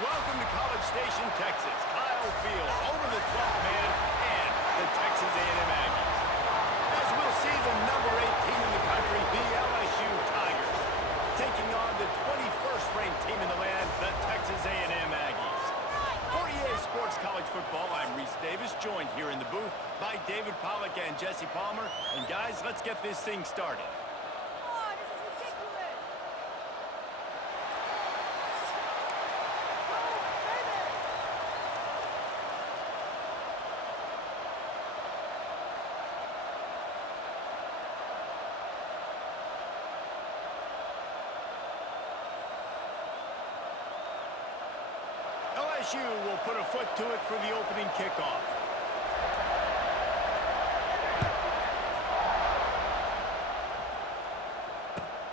Welcome to College Station, Texas. Kyle Field, over the 12th man, and the Texas A&M Aggies. As we'll see, the number 8 team in the country, the LSU Tigers, taking on the 21st ranked team in the land, the Texas A&M Aggies. For EA Sports College Football, I'm Reese Davis, joined here in the booth by David Pollack and Jesse Palmer. And guys, let's get this thing started. LSU will put a foot to it for the opening kickoff.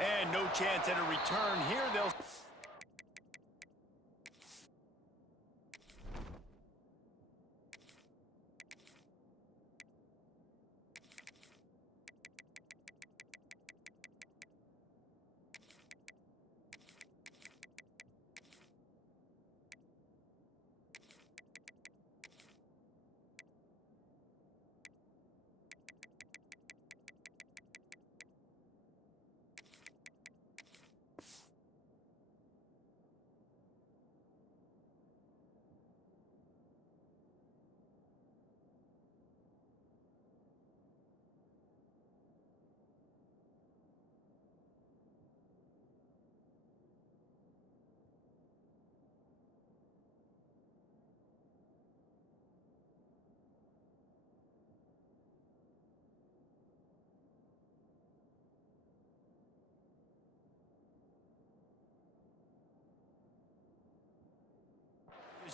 And no chance at a return here. They'll...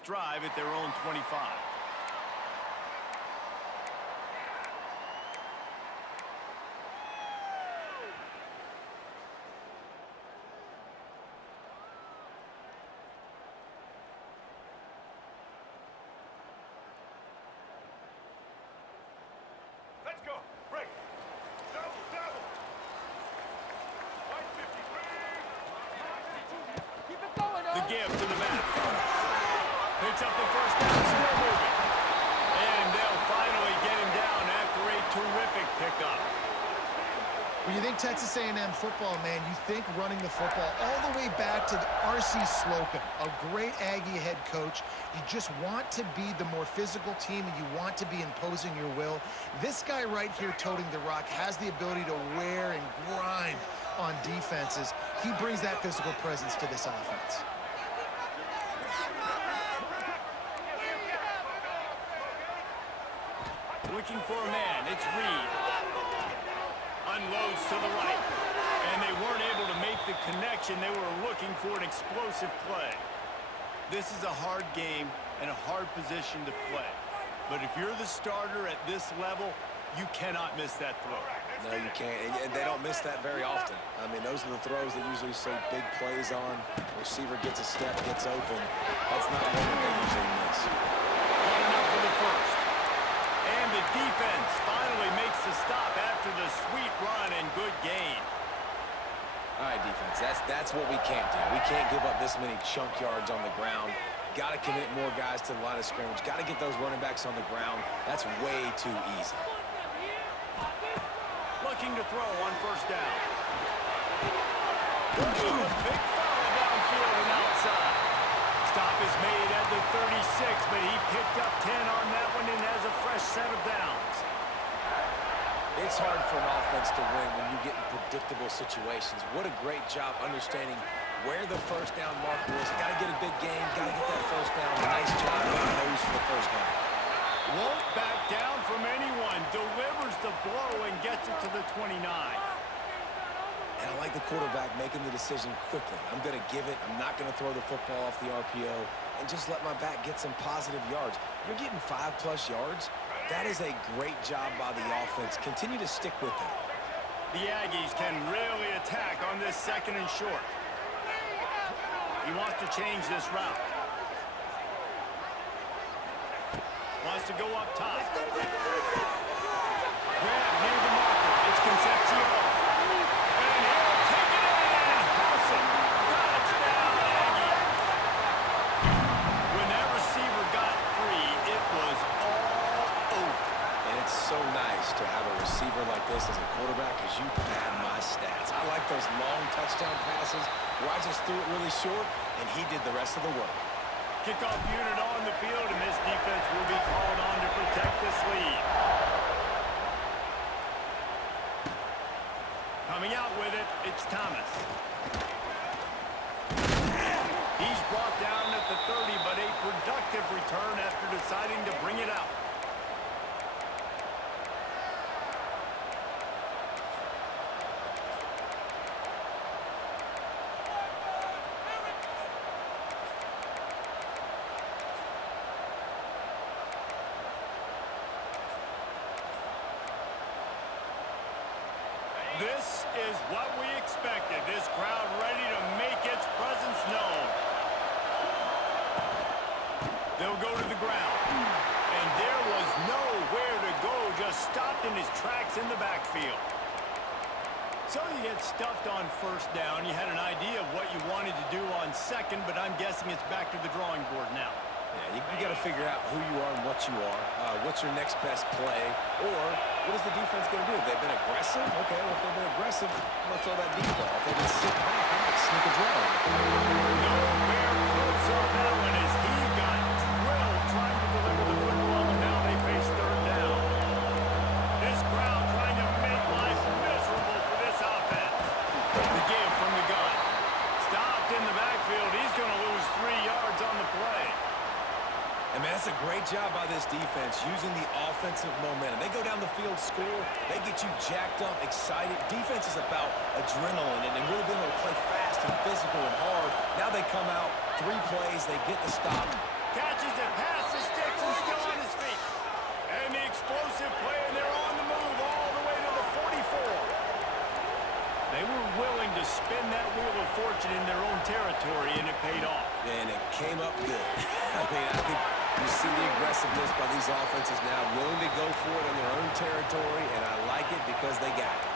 drive at their own 25. Let's go. Break. Double, double. 153. Keep it going, The give to the back. Picks up the first down, still moving. And they'll finally get him down after a terrific pickup. When you think Texas A&M football, man, you think running the football all the way back to R.C. Slocum, a great Aggie head coach. You just want to be the more physical team, and you want to be imposing your will. This guy right here toting the rock has the ability to wear and grind on defenses. He brings that physical presence to this offense. Looking for a man, it's Reed. Unloads to the right. And they weren't able to make the connection. They were looking for an explosive play. This is a hard game and a hard position to play. But if you're the starter at this level, you cannot miss that throw. No, you can't. And they don't miss that very often. I mean, those are the throws that usually say big plays on. Receiver gets a step, gets open. That's not one that they usually miss. Good enough for the first. And the defense finally makes the stop after the sweet run and good gain. All right, defense, that's what we can't do. We can't give up this many chunk yards on the ground. Got to commit more guys to the line of scrimmage. Got to get those running backs on the ground. That's way too easy. Looking to throw on first down. Ooh, big foul downfield and outside. Stop is made at the 36, but he picked up 10 on that one and has a fresh set of downs. It's hard for an offense to win when you get in predictable situations. What a great job understanding where the first down marker is. Got to get a big gain, got to get that first down. Nice job, nose for the first down. Won't back down from anyone. Delivers the blow and gets it to the 29. And I like the quarterback making the decision quickly. I'm going to give it. I'm not going to throw the football off the RPO and just let my back get some positive yards. You're getting 5+ yards. That is a great job by the offense. Continue to stick with that. The Aggies can really attack on this second and short. He wants to change this route. Wants to go up top. Grab near the marker. It's Concepcion. And he'll take it in. House it. Touchdown, Aggies. touchdown passes where I just threw it really short, and he did the rest of the work. Kickoff unit on the field, and this defense will be called on to protect this lead. Coming out with it, it's Thomas. He's brought down at the 30, but a productive return after deciding to bring it out. This is what we expected. This crowd ready to make its presence known. They'll go to the ground. And there was nowhere to go, just stopped in his tracks in the backfield. So you get stuffed on first down. You had an idea of what you wanted to do on second, but I'm guessing it's back to the drawing board now. Yeah, you got to figure out who you are and what you are. What's your next best play? Or what is the defense going to do? If they've been aggressive, okay, well, if they've been aggressive, I'm going to throw that deep ball. If they've been sitting back, I might sneak a draw. Nowhere close on that one as he got drilled trying to deliver the football, and now they face third down. This crowd trying to make life miserable for this offense. The give from the gun. Stopped in the backfield. He's going to lose 3 yards on the play. And, man, that's a great job by this defense using the offensive momentum. They go down the field, score, they get you jacked up, excited. Defense is about adrenaline and really being able to play fast and physical and hard. Now they come out, 3 plays, they get the stop. Catches it past the sticks and still on his feet. And the explosive play, and they're on the move all the way to the 44. They were willing to spin that wheel of fortune in their own territory, and it paid off. And it came up good. I mean, I think you see the aggressiveness by these offenses now, willing to go for it in their own territory, and I like it because they got it.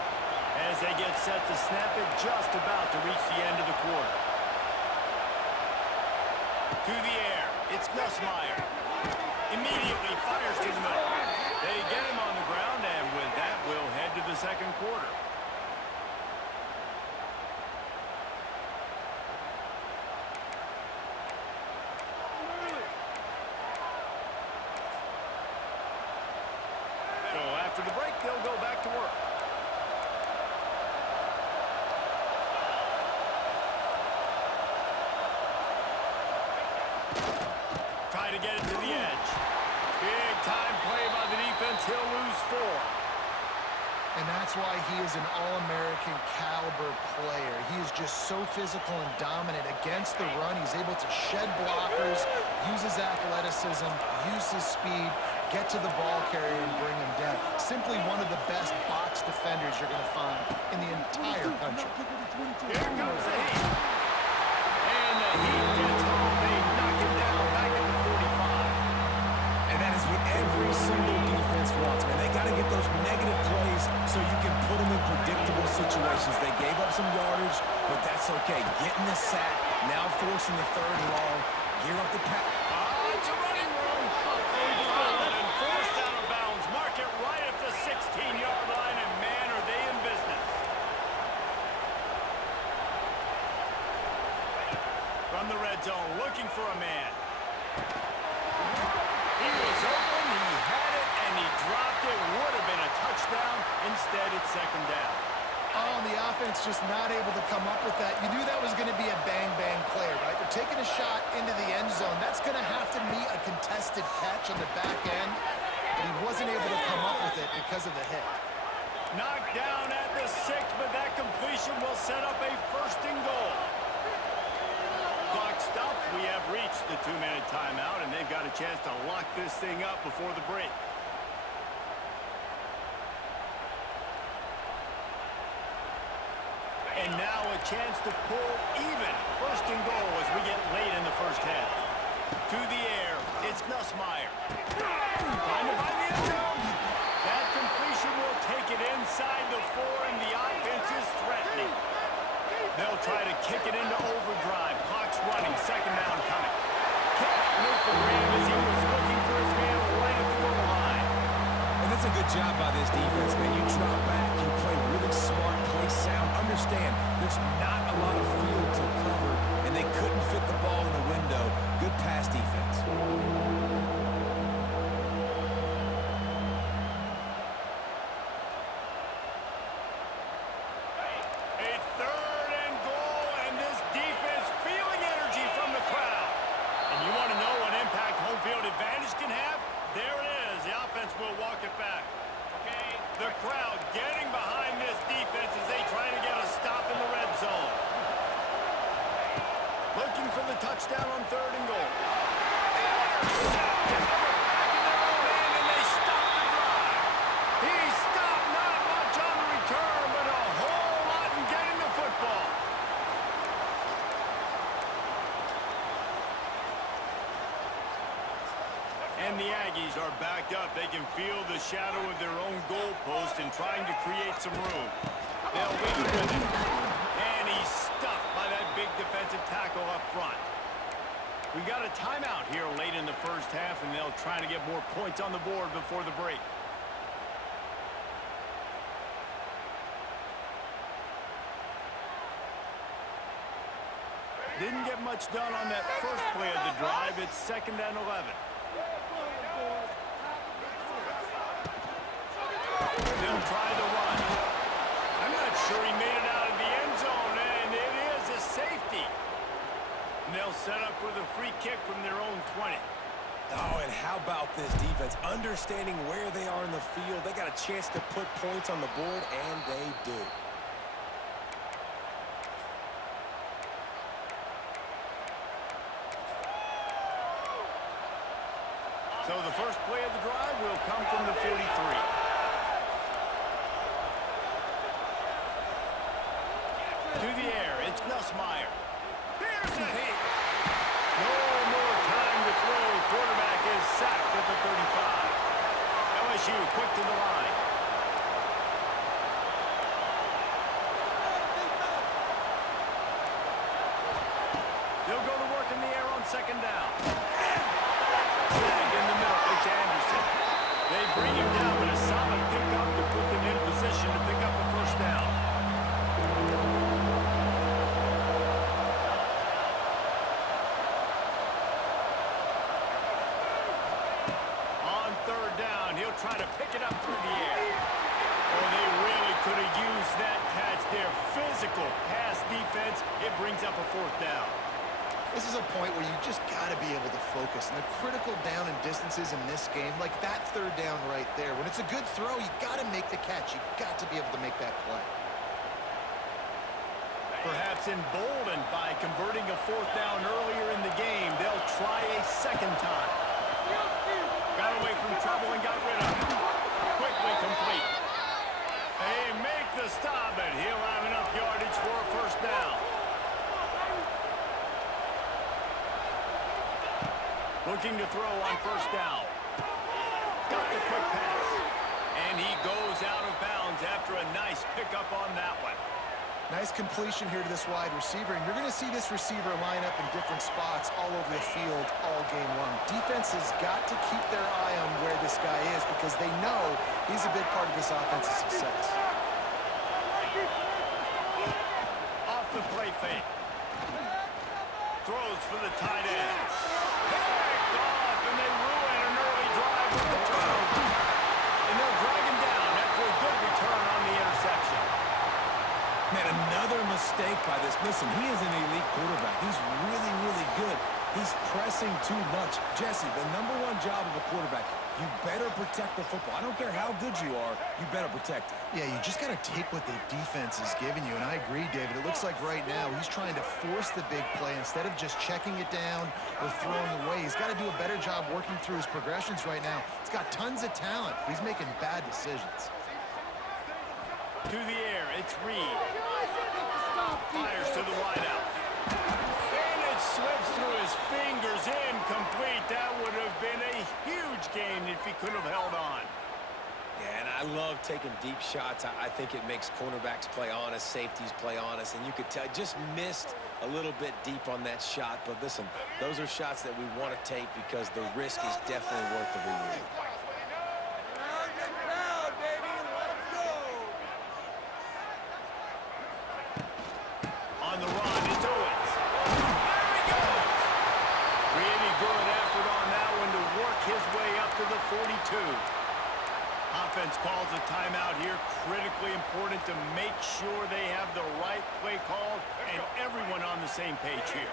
As they get set to snap it, just about to reach the end of the quarter. To the air, it's Nussmeier. Immediately fires to the middle. They get him on the ground, and with that, we'll head to the second quarter. So after the break, they'll go back to work. Try to get it to the edge. Big time play by the defense. He'll lose 4. And that's why he is an All-American caliber player. He is just so physical and dominant against the run. He's able to shed blockers, use his athleticism, use his speed, get to the ball carrier and bring him down. Simply one of the best box defenders you're going to find in the entire country. Here comes the heat. And the heat gets home. They knock him down back at the 45. And that is what every single defense wants, man. They got to get those negative plays so you can put them in predictable situations. They gave up some yardage, but that's okay. Getting the sack, now forcing the 3rd and long, gear up the pass. It's a running room. And forced out of bounds. Mark it right at the 16-yard line, and man, are they in business. From the red zone, looking for a man. He was open, he had it, and he dropped it. Would have been a touchdown. Instead, it's second down. Oh, the offense just not able to come up with that. You knew that was going to be a bang-bang play, right? They're taking a shot into the end zone. That's going to have to meet a contested catch on the back end. But he wasn't able to come up with it because of the hit. Knocked down at the 6, but that completion will set up a 1st and goal. Clock stopped. We have reached the 2-minute timeout, and they've got a chance to lock this thing up before the break. And now a chance to pull even. 1st and goal as we get late in the first half. To the air, it's Nussmeier. Trying to find the end zone. That completion will take it inside the 4, and the offense is threatening. They'll try to kick it into overdrive. Clock's running, 2nd down coming. Can't make the grab as he was looking for his man right at the goal line. And that's a good job by this defense, man. You drop back, you play really smart, play sound. understand there's not a lot of field to cover, and they couldn't fit the ball in the window. Good pass defense. It's 3rd and goal, and this defense feeling energy from the crowd. And you want to know what impact home field advantage can have? There it is. The offense will walk it back. The crowd getting behind this defense as they try to get a stop in the red zone. Looking for the touchdown on 3rd and goal. Intercepted. Back in their own end, and they stop the drive. He stopped not much on the return, but a whole lot in getting the football. And the Aggies are backed up. They can feel the shadow of their own goalpost and trying to create some room. They'll win with it. And he's stuffed by that big defensive tackle up front. We got a timeout here late in the first half, and they'll try to get more points on the board before the break. Didn't get much done on that first play of the drive. It's 2nd and 11. They'll try the run. I'm not sure he made it out of the end zone, and it is a safety. And they'll set up for the free kick from their own 20. Oh, and how about this defense? Understanding where they are in the field. They got a chance to put points on the board, and they do. So the first play of the drive will come from the 43. To the air, it's Nussmeier. Here's a hit. No more time to throw. Quarterback is sacked at the 35. LSU quick to the line. They'll go to work in the air on 2nd down. Sack in the middle, it's Anderson. They bring him down, but a solid pickup to put them in position to pick up a first down. On 3rd down, he'll try to pick it up through the air. Oh, they really could have used that catch there. Physical pass defense. It brings up a 4th down. This is a point where you just got to be able to focus. And the critical down and distances in this game, like that 3rd down right there, when it's a good throw, you got to make the catch. You got to be able to make that play. Perhaps emboldened by converting a 4th down earlier in the game, they'll try a 2nd time. Got away from trouble and got rid of it. Quickly complete. They make the stop, and he'll have enough yardage for a first down. Looking to throw on 1st down. Got the quick pass. And he goes out of bounds after a nice pickup on that one. Nice completion here to this wide receiver, and you're going to see this receiver line up in different spots all over the field all game long. Defense has got to keep their eye on where this guy is because they know he's a big part of this offense's success. Off the play fake. Throws for the tight end. Picked off, and they ruin an early drive with the turnover. And they'll drag him down after a good return on the interception. Man, another mistake by this. Listen, he is an elite quarterback. He's really, really good. He's pressing too much. Jesse, the #1 job of a quarterback, you better protect the football. I don't care how good you are, you better protect it. Yeah, you just got to take what the defense is giving you, and I agree, David. It looks like right now he's trying to force the big play instead of just checking it down or throwing away. He's got to do a better job working through his progressions right now. He's got tons of talent, but he's making bad decisions. To the air, it's Reed. Fires to the wideout. And it slips through his fingers, incomplete. That would have been a huge gain if he could have held on. Yeah, and I love taking deep shots. I think it makes cornerbacks play honest, safeties play honest, and you could tell just missed a little bit deep on that shot. But listen, those are shots that we want to take because the risk is definitely worth the reward. defense calls a timeout here. Critically important to make sure they have the right play called and everyone on the same page here.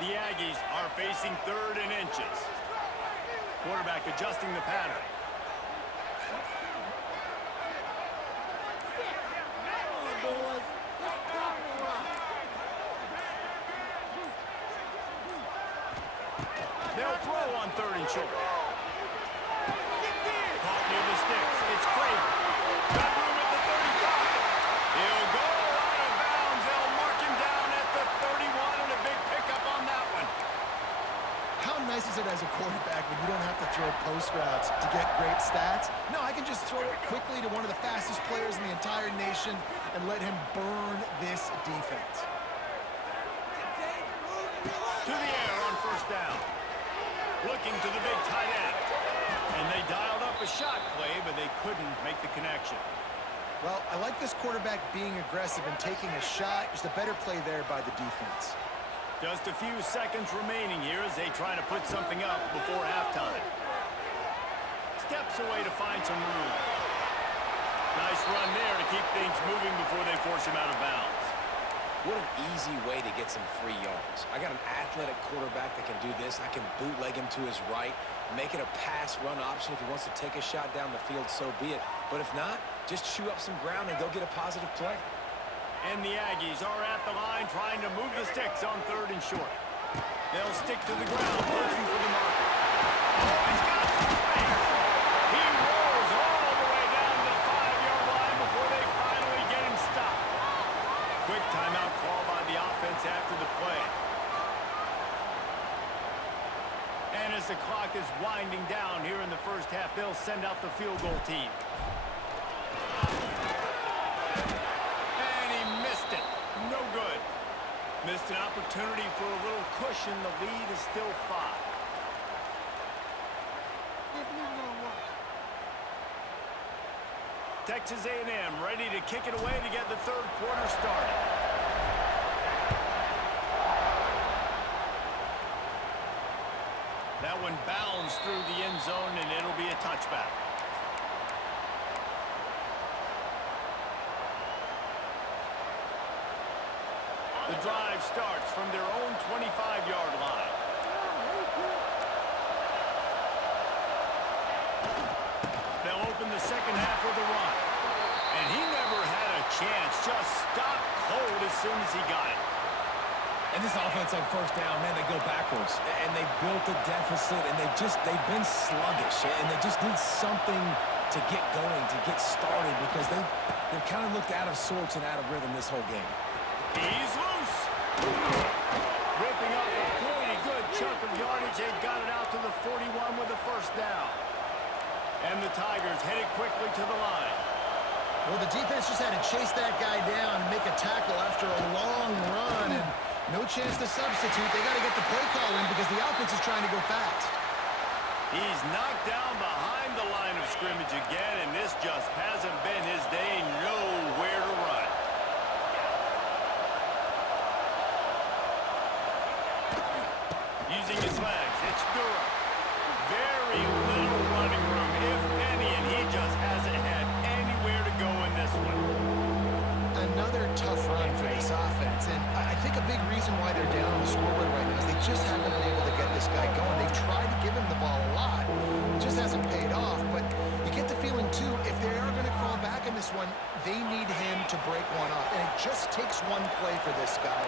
The Aggies are facing 3rd and inches. Quarterback adjusting the pattern. They'll throw on 3rd and short. Caught near the sticks. It's Craven. Got room at the 35. He'll go out of bounds. They'll mark him down at the 31 and a big pickup on that one. How nice is it as a quarterback when you don't have to throw post routes to get great stats? No, I can just throw it quickly to one of the fastest players in the entire nation and let him burn this defense. To the air on 1st down. Looking to the big tight end. And they dialed up a shot play, but they couldn't make the connection. Well, I like this quarterback being aggressive and taking a shot. Just a better play there by the defense. Just a few seconds remaining here as they try to put something up before halftime. Steps away to find some room. Nice run there to keep things moving before they force him out of bounds. What an easy way to get some free yards. I got an athletic quarterback that can do this. I can bootleg him to his right, make it a pass-run option. If he wants to take a shot down the field, so be it. But if not, just chew up some ground and go get a positive play. And the Aggies are at the line trying to move the sticks on 3rd and short. They'll stick to the ground looking for the marker. Oh, he's got some space. He rolls all the way down to the 5-yard line before they finally get him stopped. Quick timeout call by the offense after the play. And as the clock is winding down here in the 1st half, they'll send out the field goal team. And he missed it. No good. Missed an opportunity for a little cushion. The lead is still 5. Texas A&M ready to kick it away to get the 3rd quarter started. That one bounds through the end zone, and it'll be a touchback. The drive starts from their own 25-yard line. They'll open the 2nd half with a run. And he never had a chance. Just stopped cold as soon as he got it. And this offense on 1st down, man, they go backwards. And they built a deficit, and they've been sluggish. And they just need something to get going, to get started, because they've kind of looked out of sorts and out of rhythm this whole game. He's loose. Ripping up a pretty good chunk of yardage. They've got it out to the 41 with a 1st down. And the Tigers headed quickly to the line. Well, the defense just had to chase that guy down and make a tackle after a long run, and no chance to substitute. They got to get the play call in because the offense is trying to go fast. He's knocked down behind the line of scrimmage again, and this just hasn't been his day. Nowhere to run. Using his legs, it's Durham. Very little running room, if any, and he just hasn't had anywhere to go in this one. Another tough run for this offense, and I think a big reason why they're down on the scoreboard right now is they just haven't been able to get this guy going. They've tried to give him the ball a lot. It just hasn't paid off, but you get the feeling, too, if they are going to crawl back in this one, they need him to break one off, and it just takes one play for this guy.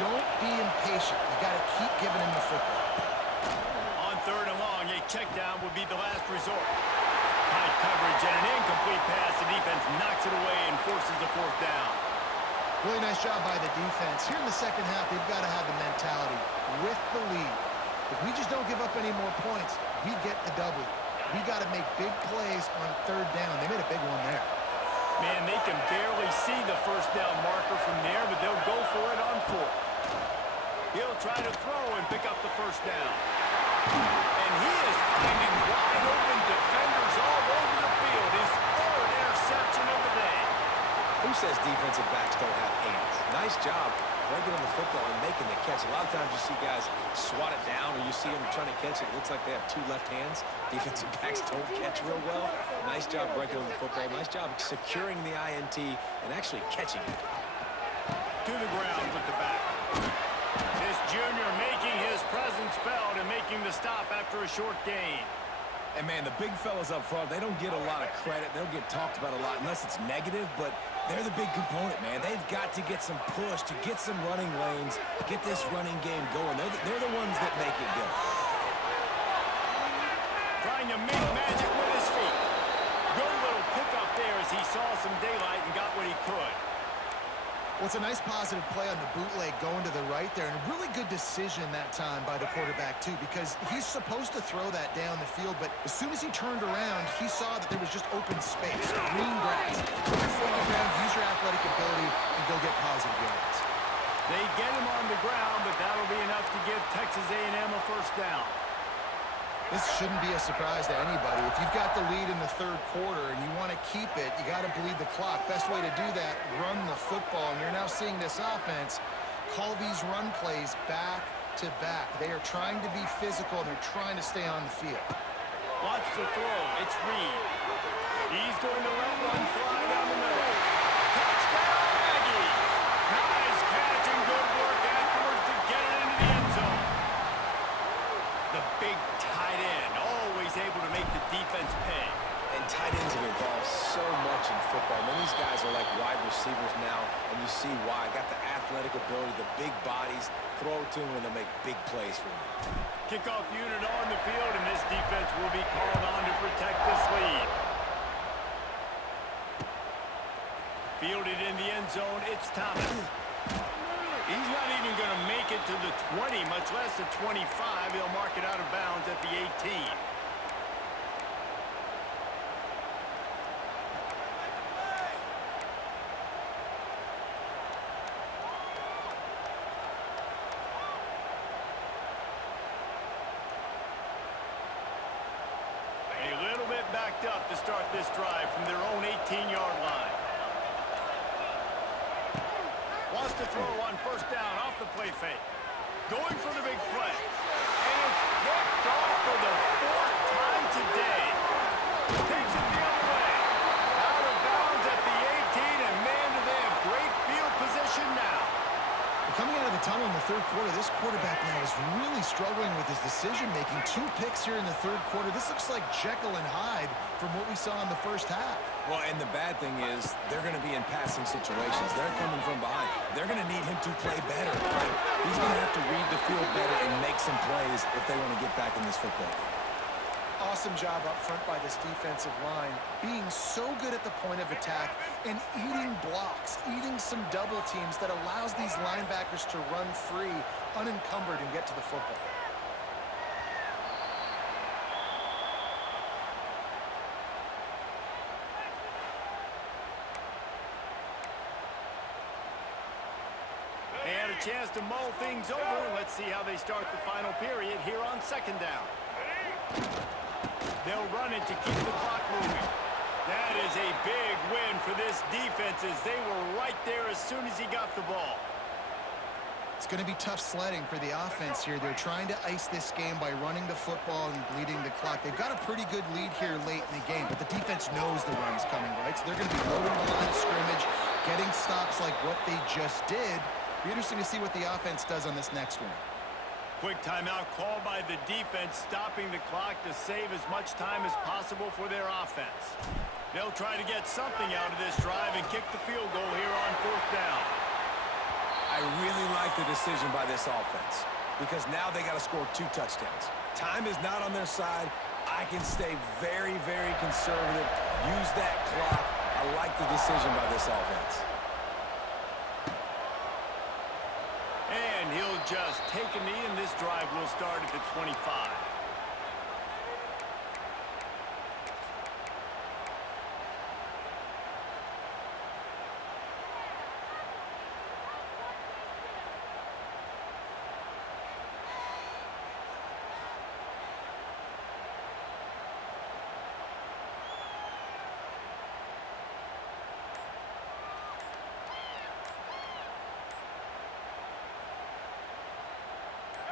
Don't be impatient. You got to keep giving him the football. On 3rd and long, a check down would be the last resort. Tight coverage and an incomplete pass. The defense knocks it away and forces the 4th down. Really nice job by the defense. Here in the 2nd half, they've got to have the mentality with the lead. If we just don't give up any more points, we get the W. We got to make big plays on 3rd down. They made a big one there. Man, they can barely see the 1st down marker from there, but they'll go for it on 4th. He'll try to throw and pick up the 1st down. And he is finding wide open defenders all over the field. His 3rd interception of the day. Who says defensive backs don't have hands? Nice job breaking on the football and making the catch. A lot of times you see guys swat it down, or you see them trying to catch it. It looks like they have two left hands. Defensive backs don't catch real well. Nice job breaking on the football. Nice job securing the INT and actually catching it. To the ground with the back. This junior making his presence felt and making the stop after a short gain. And, man, the big fellas up front, they don't get a lot of credit. They don't get talked about a lot unless it's negative, but they're the big component, man. They've got to get some push, to get some running lanes, get this running game going. They're the ones that make it go. Trying to make magic with his feet. Good little pickup there as he saw some daylight and got what he could. Well, it's a nice positive play on the bootleg going to the right there, and a really good decision that time by the quarterback, too, because he's supposed to throw that down the field, but as soon as he turned around, he saw that there was just open space, green grass. Put your foot on the ground, use your athletic ability, and go get positive yards. They get him on the ground, but that'll be enough to give Texas A&M a first down. This shouldn't be a surprise to anybody. If you've got the lead in the third quarter and you want to keep it, you got to bleed the clock. Best way to do that, run the football. And you're now seeing this offense call these run plays back to back. They are trying to be physical, and they're trying to stay on the field. Watch the throw. It's Reed. He's going to let one fly down the middle. Touchdown, Aggies! Nice catch and good work afterwards to get it into the end zone. The big tight end, always able to make the defense pay. And tight ends have evolved so much in football. I mean, these guys are like wide receivers now, and you see why. Got the athletic ability, the big bodies. Throw it to them, and they'll make big plays for you. Kickoff unit on the field, and this defense will be called on to protect this lead. Fielded in the end zone, it's Thomas. He's not even going to make it to the 20, much less the 25. He'll mark it out of bounds at the 18. A little bit backed up to start this drive from their own 18-yard line. Wants to throw on first down off the play fake. Going for the big play. And it's picked off for the fourth time today. Takes it the other way. Out of bounds at the 18, and man, do they have great field position now. Coming out of the tunnel in the third quarter, this quarterback now is really struggling with his decision-making. 2 picks here in the third quarter. This looks like Jekyll and Hyde from what we saw in the first half. Well, and the bad thing is they're going to be in passing situations. They're coming from behind. They're going to need him to play better. Right? He's going to have to read the field better and make some plays if they want to get back in this football game. Awesome job up front by this defensive line, being so good at the point of attack and eating blocks, eating some double teams that allows these linebackers to run free, unencumbered, and get to the football. They had a chance to mull things over. Let's see how they start the final period here on second down. They'll run it to keep the clock moving. That is a big win for this defense as they were right there as soon as he got the ball. It's going to be tough sledding for the offense here. They're trying to ice this game by running the football and bleeding the clock. They've got a pretty good lead here late in the game, but the defense knows the run's coming, right? So they're going to be loading the line of scrimmage, getting stops like what they just did. Be interesting to see what the offense does on this next one. Quick timeout called by the defense, stopping the clock to save as much time as possible for their offense. They'll try to get something out of this drive and kick the field goal here on fourth down. I really like the decision by this offense because now they got to score 2 touchdowns. Time is not on their side. I can stay very, very conservative, use that clock. I like the decision by this offense. And he'll just take a knee, and this drive will start at the 25.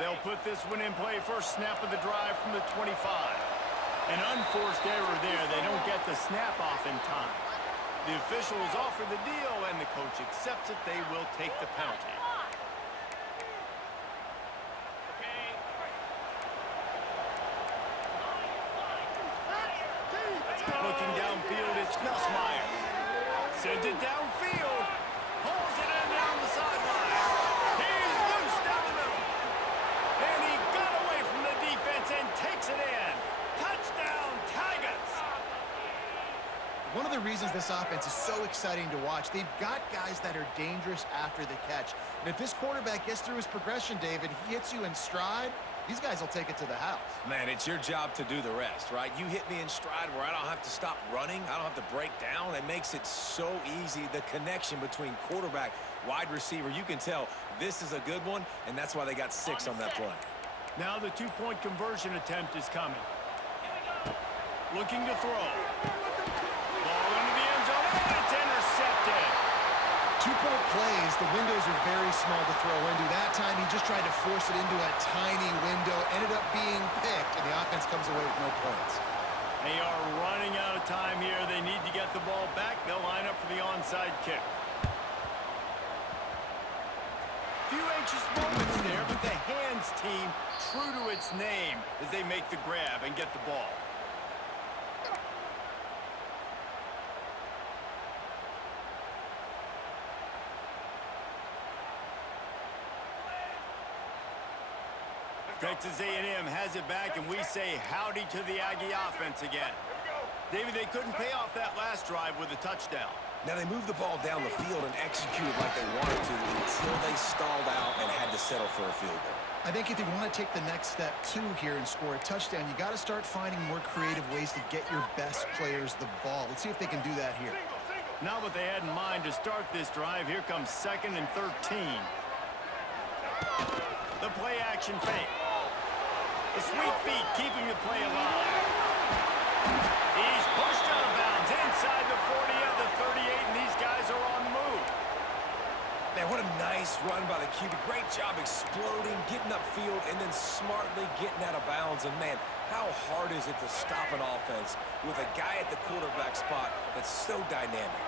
They'll put this one in play first snap of the drive from the 25. An unforced error there. They don't get the snap off in time. The officials offer the deal, and the coach accepts it. They will take the penalty. Looking downfield, it's Nussmeier. Sends it downfield. Pulls it in down the sideline. He's loose down the middle. And he got away from the defense and takes it in. Touchdown, Tigers! One of the reasons this offense is so exciting to watch, they've got guys that are dangerous after the catch. And if this quarterback gets through his progression, David, he hits you in stride, these guys will take it to the house. Man, it's your job to do the rest, right? You hit me in stride where I don't have to stop running. I don't have to break down. It makes it so easy. The connection between quarterback, wide receiver, you can tell this is a good one, and that's why they got 6 on that play. Now the two-point conversion attempt is coming. Looking to throw. Ball into the end zone, and it's intercepted. Two-point plays, the windows are very small to throw into. That time, he just tried to force it into a tiny window, ended up being picked, and the offense comes away with no points. They are running out of time here. They need to get the ball back. They'll line up for the onside kick. Few anxious moments there, but the hands team true to its name as they make the grab and get the ball. Texas A&M has it back, and we say howdy to the Aggie offense again. David, they couldn't pay off that last drive with a touchdown. Now, they moved the ball down the field and executed like they wanted to until they stalled out and had to settle for a field goal. I think if they want to take the next step, too, here and score a touchdown, you got to start finding more creative ways to get your best players the ball. Let's see if they can do that here. Not what they had in mind to start this drive. Here comes 2nd and 13. The play-action fake. The sweet feet keeping the play alive. He's pushed out of bounds inside the 40 at the 38, and these guys are on the move. Man, what a nice run by the QB. Great job exploding, getting upfield, and then smartly getting out of bounds. And, man, how hard is it to stop an offense with a guy at the quarterback spot that's so dynamic?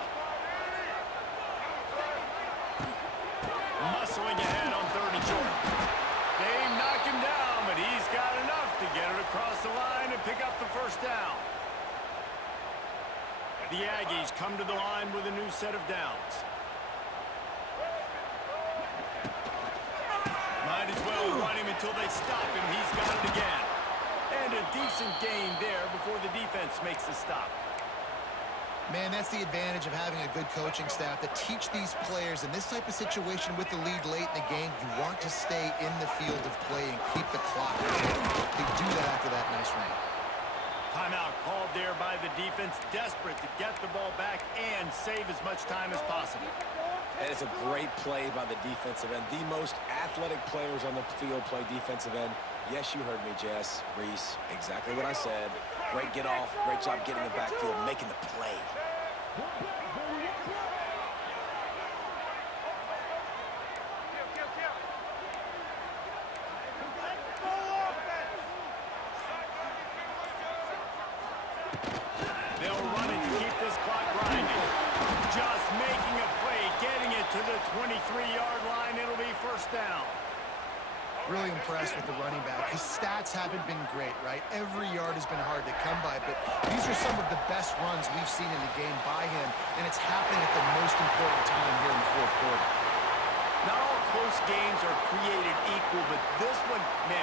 Muscling ahead on 3rd and short. They knock him down, but he's got enough to get it across the line and pick up the first down. The Aggies come to the line with a new set of downs. Might as well run him until they stop him. He's got it again. And a decent gain there before the defense makes the stop. Man, that's the advantage of having a good coaching staff that teach these players in this type of situation with the lead late in the game. You want to stay in the field of play and keep the clock ticking. They do that after that nice run. Timeout called there by the defense, desperate to get the ball back and save as much time as possible. And it's a great play by the defensive end. The most athletic players on the field play defensive end. Yes, you heard me, Jess, Reese. Exactly what I said. Great get off. Great job getting the backfield, making the play. They'll run it to keep this clock grinding. Just making a play, getting it to the 23-yard line. It'll be first down. Really impressed with the running back. His stats haven't been great, right? Every yard has been hard to come by, but these are some of the best runs we've seen in the game by him, and it's happening at the most important time here in the 4th quarter. Not all close games are created equal, but this one, man,